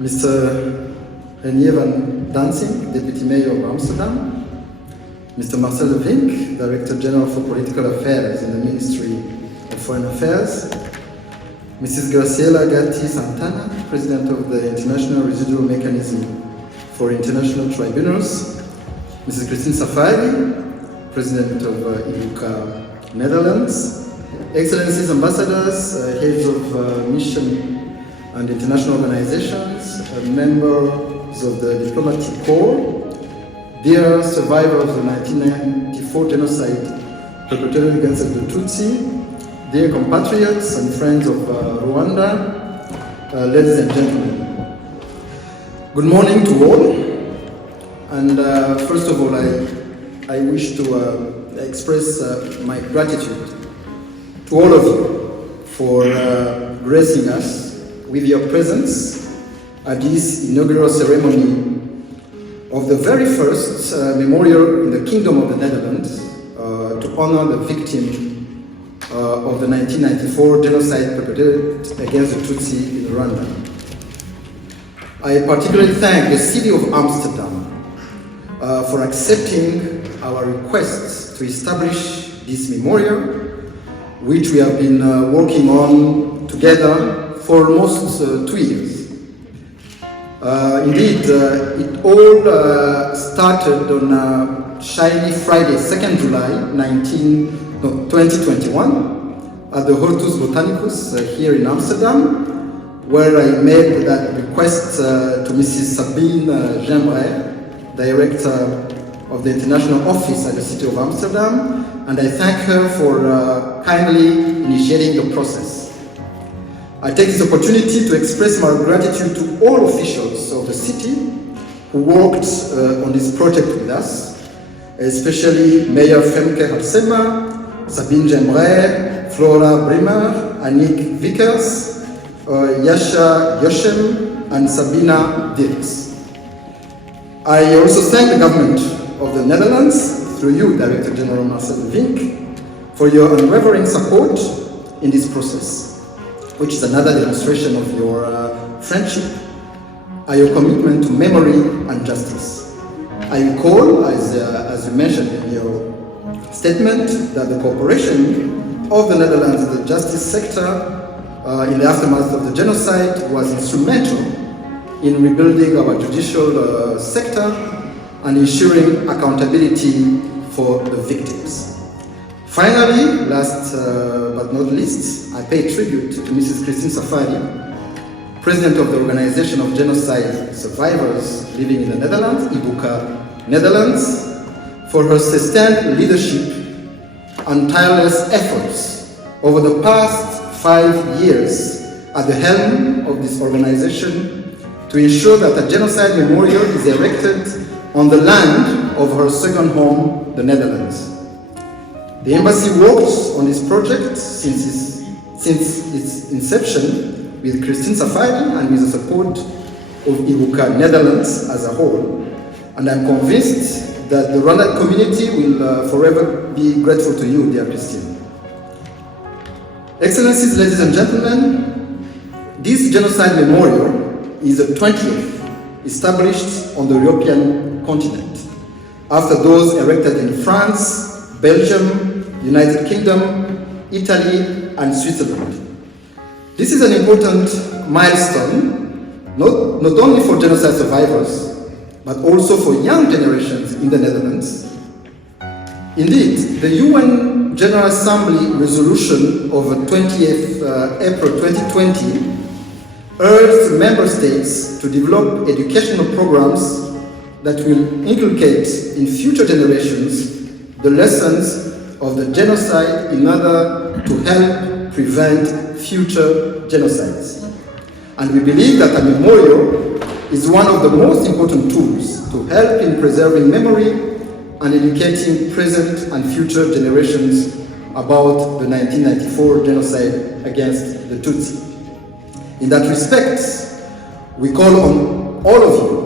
Mr. Renier van Dansing, Deputy Mayor of Amsterdam, Mr. Marcel Vink, Director General for Political Affairs in the Ministry of Foreign Affairs, Mrs. Graciela Gatti Santana, President of the International Residual Mechanism for International Tribunals, Mrs. Christine Safari, President of IBUCA Netherlands, Excellencies, Ambassadors, heads of mission and international organizations, members of the diplomatic corps, dear survivors of the 1994 genocide perpetrated against the Tutsi, dear compatriots and friends of Rwanda, ladies and gentlemen. Good morning to all. And first of all, I wish to express my gratitude to all of you for gracing us with your presence at this inaugural ceremony of the very first memorial in the Kingdom of the Netherlands to honor the victim of the 1994 genocide perpetrated against the Tutsi in Rwanda. I particularly thank the City of Amsterdam for accepting our request to establish this memorial, which we have been working on together for almost 2 years. Indeed, it all started on a shiny Friday, 2nd July 2021 at the Hortus Botanicus here in Amsterdam, where I made that request to Mrs. Sabine Gembray, Director of the International Office at the City of Amsterdam, and I thank her for kindly initiating the process. I take this opportunity to express my gratitude to all officials of the city who worked on this project with us, especially Mayor Femke Halsema, Sabine Gembray, Flora Bremer, Annick Vickers, Yasha Yoshem, and Sabina Dirks. I also thank the government of the Netherlands, through you, Director General Marcel Vink, for your unwavering support in this process, which is another demonstration of your friendship and your commitment to memory and justice. I recall, as you mentioned in your statement, that the cooperation of the Netherlands in the justice sector in the aftermath of the genocide was instrumental in rebuilding our judicial sector and ensuring accountability for the victims. Finally, last but not least, I pay tribute to Mrs. Christine Safari, President of the Organization of Genocide Survivors living in the Netherlands, IBUCA Netherlands, for her sustained leadership and tireless efforts over the past 5 years at the helm of this organization to ensure that a genocide memorial is erected on the land of her second home, the Netherlands. The embassy worked on this project since its inception with Christine Safari and with the support of IBUCA Netherlands as a whole. And I'm convinced that the Rwandan community will forever be grateful to you, dear Christine. Excellencies, ladies and gentlemen, this genocide memorial is the 20th established on the European continent, after those erected in France, Belgium, United Kingdom, Italy, and Switzerland. This is an important milestone, not only for genocide survivors, but also for young generations in the Netherlands. Indeed, the UN General Assembly resolution of 20th April 2020 urged member states to develop educational programs that will inculcate in future generations the lessons of the genocide in order to help prevent future genocides. And we believe that a memorial is one of the most important tools to help in preserving memory and educating present and future generations about the 1994 genocide against the Tutsi. In that respect, we call on all of you,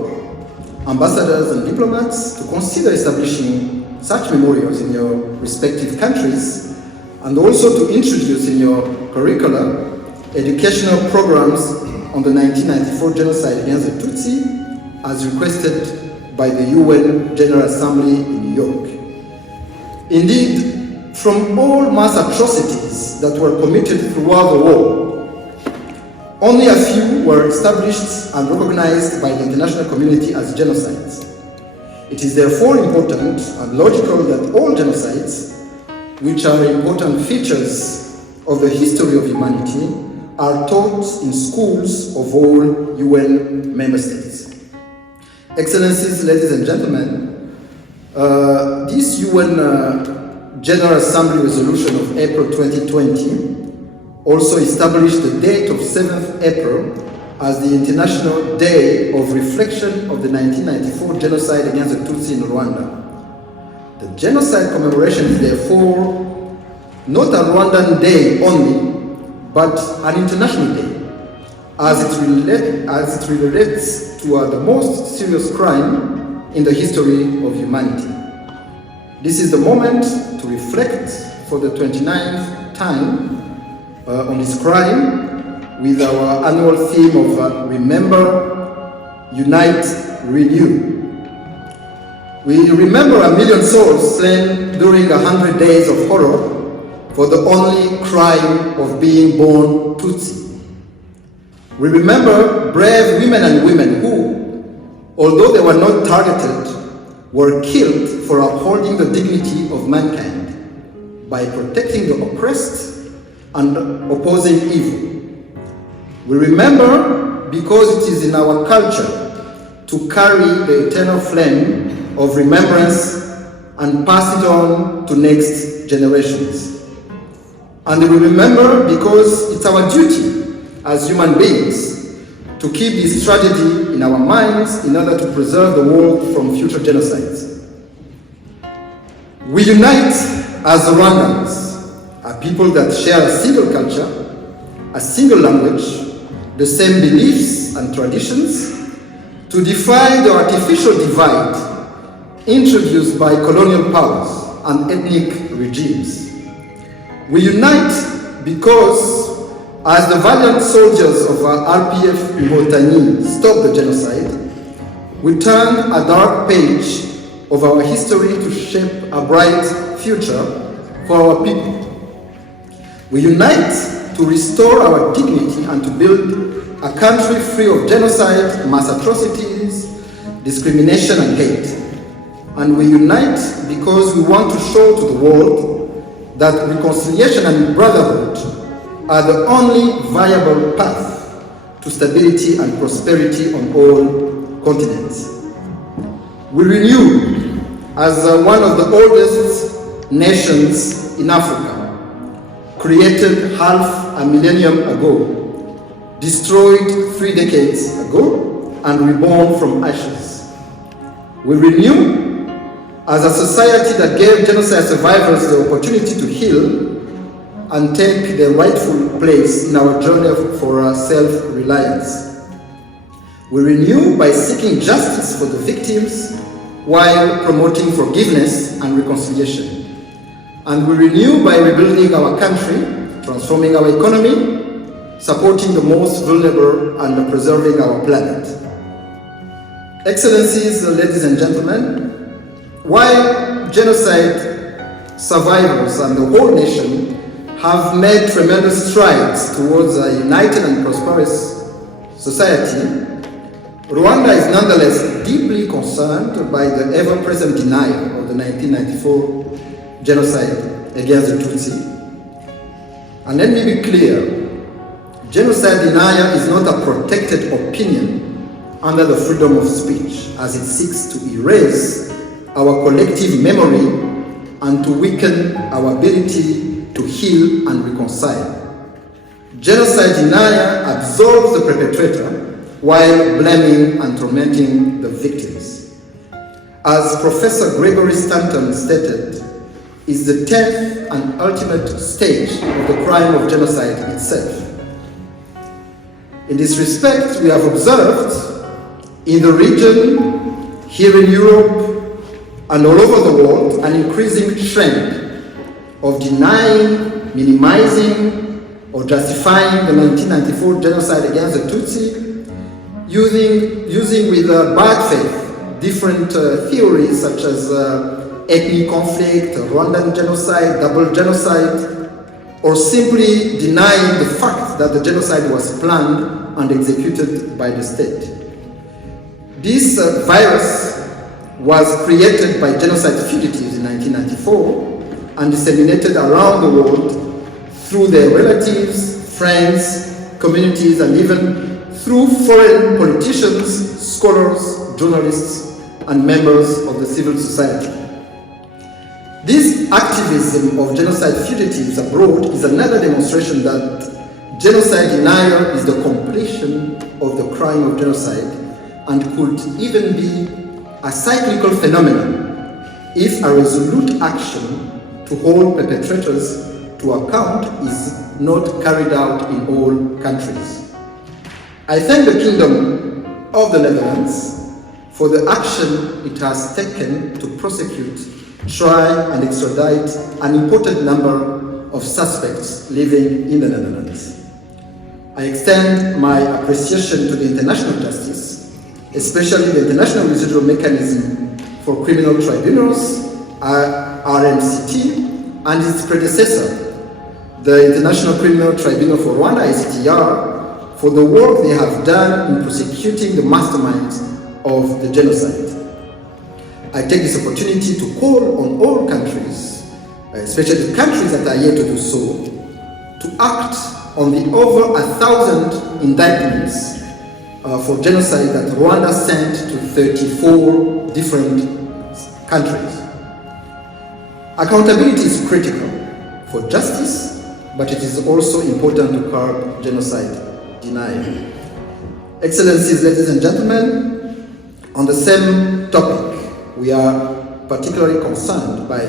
ambassadors and diplomats, to consider establishing such memorials in your respective countries, and also to introduce in your curricula educational programs on the 1994 genocide against the Tutsi as requested by the UN General Assembly in New York. Indeed, from all mass atrocities that were committed throughout the war, only a few were established and recognized by the international community as genocides. It is therefore important and logical that all genocides, which are important features of the history of humanity, are taught in schools of all UN member states. Excellencies, ladies and gentlemen, this UN General Assembly resolution of April 2020 also established the date of 7th April as the International Day of Reflection of the 1994 genocide against the Tutsi in Rwanda. The genocide commemoration is therefore not a Rwandan day only, but an international day, as it relates to the most serious crime in the history of humanity. This is the moment to reflect for the 29th time on this crime, with our annual theme of Remember, Unite, Renew. We remember 1 million souls slain during 100 days of horror for the only crime of being born Tutsi. We remember brave women who, although they were not targeted, were killed for upholding the dignity of mankind by protecting the oppressed and opposing evil. We remember because it is in our culture to carry the eternal flame of remembrance and pass it on to next generations. And we remember because it's our duty as human beings to keep this tragedy in our minds in order to preserve the world from future genocides. We unite as Rwandans, a people that share a single culture, a single language, the same beliefs and traditions, to defy the artificial divide introduced by colonial powers and ethnic regimes. We unite because, as the valiant soldiers of our RPF Inkotanyi stopped the genocide, we turned a dark page of our history to shape a bright future for our people. We unite to restore our dignity and to build a country free of genocide, mass atrocities, discrimination and hate. And we unite because we want to show to the world that reconciliation and brotherhood are the only viable path to stability and prosperity on all continents. We renew as one of the oldest nations in Africa, created half a millennium ago, destroyed 3 decades ago, and reborn from ashes. We renew as a society that gave genocide survivors the opportunity to heal and take their rightful place in our journey for self-reliance. We renew by seeking justice for the victims while promoting forgiveness and reconciliation. And we renew by rebuilding our country, transforming our economy, supporting the most vulnerable, and preserving our planet. Excellencies, ladies and gentlemen, while genocide survivors and the whole nation have made tremendous strides towards a united and prosperous society, Rwanda is nonetheless deeply concerned by the ever-present denial of the 1994 genocide against the Tutsi. And let me be clear, genocide denial is not a protected opinion under the freedom of speech, as it seeks to erase our collective memory and to weaken our ability to heal and reconcile. Genocide denial absolves the perpetrator while blaming and tormenting the victims. As Professor Gregory Stanton stated, is the 10th and ultimate stage of the crime of genocide itself. In this respect, we have observed in the region, here in Europe, and all over the world, an increasing trend of denying, minimizing, or justifying the 1994 genocide against the Tutsi, using with bad faith different theories such as ethnic conflict, Rwandan genocide, double genocide, or simply denying the fact that the genocide was planned and executed by the state. This virus was created by genocide fugitives in 1994 and disseminated around the world through their relatives, friends, communities, and even through foreign politicians, scholars, journalists, and members of the civil society. This activism of genocide fugitives abroad is another demonstration that genocide denial is the completion of the crime of genocide and could even be a cyclical phenomenon if a resolute action to hold perpetrators to account is not carried out in all countries. I thank the Kingdom of the Netherlands for the action it has taken to prosecute, try and extradite an important number of suspects living in the Netherlands. I extend my appreciation to the international justice, especially the International Residual Mechanism for Criminal Tribunals, RMCT, and its predecessor, the International Criminal Tribunal for Rwanda, ICTR, for the work they have done in prosecuting the masterminds of the genocide. I take this opportunity to call on all countries, especially countries that are yet to do so, to act on the over 1,000 indictments for genocide that Rwanda sent to 34 different countries. Accountability is critical for justice, but it is also important to curb genocide denial. Excellencies, ladies and gentlemen, on the same topic, we are particularly concerned by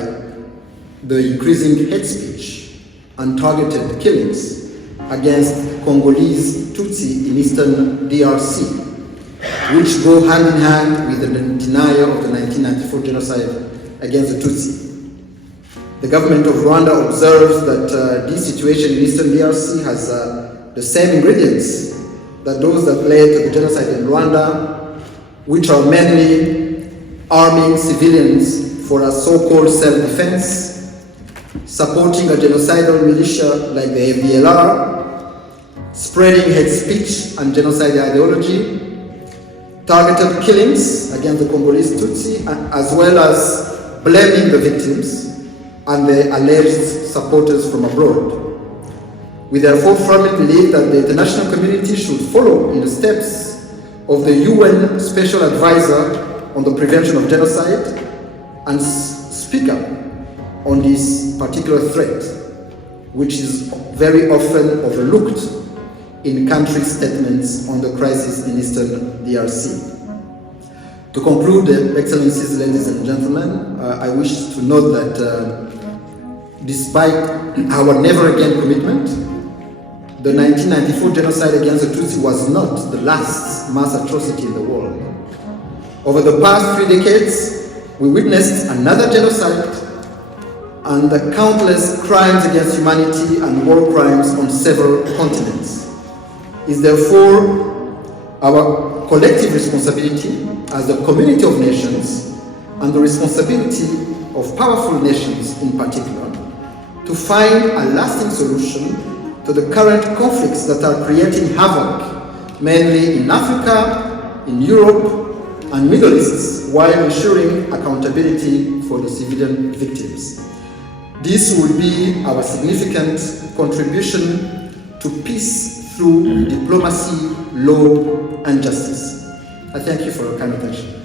the increasing hate speech and targeted killings against Congolese Tutsi in eastern DRC, which go hand in hand with the denial of the 1994 genocide against the Tutsi. The government of Rwanda observes that this situation in eastern DRC has the same ingredients that those that led to the genocide in Rwanda, which are mainly arming civilians for a so-called self-defense, supporting a genocidal militia like the FDLR, spreading hate speech and genocide ideology, targeted killings against the Congolese Tutsi, as well as blaming the victims and the alleged supporters from abroad. We therefore firmly believe that the international community should follow in the steps of the UN Special Advisor on the prevention of genocide and speak up on this particular threat, which is very often overlooked in country statements on the crisis in eastern DRC. To conclude, Excellencies, ladies and gentlemen, I wish to note that despite our never again commitment, the 1994 genocide against the Tutsi was not the last mass atrocity in the world. Over the past 3 decades, we witnessed another genocide and the countless crimes against humanity and war crimes on several continents. It is therefore our collective responsibility as a community of nations and the responsibility of powerful nations in particular to find a lasting solution to the current conflicts that are creating havoc, mainly in Africa, in Europe, and Middle East, while ensuring accountability for the civilian victims. This will be our significant contribution to peace through diplomacy, law, and justice. I thank you for your kind attention.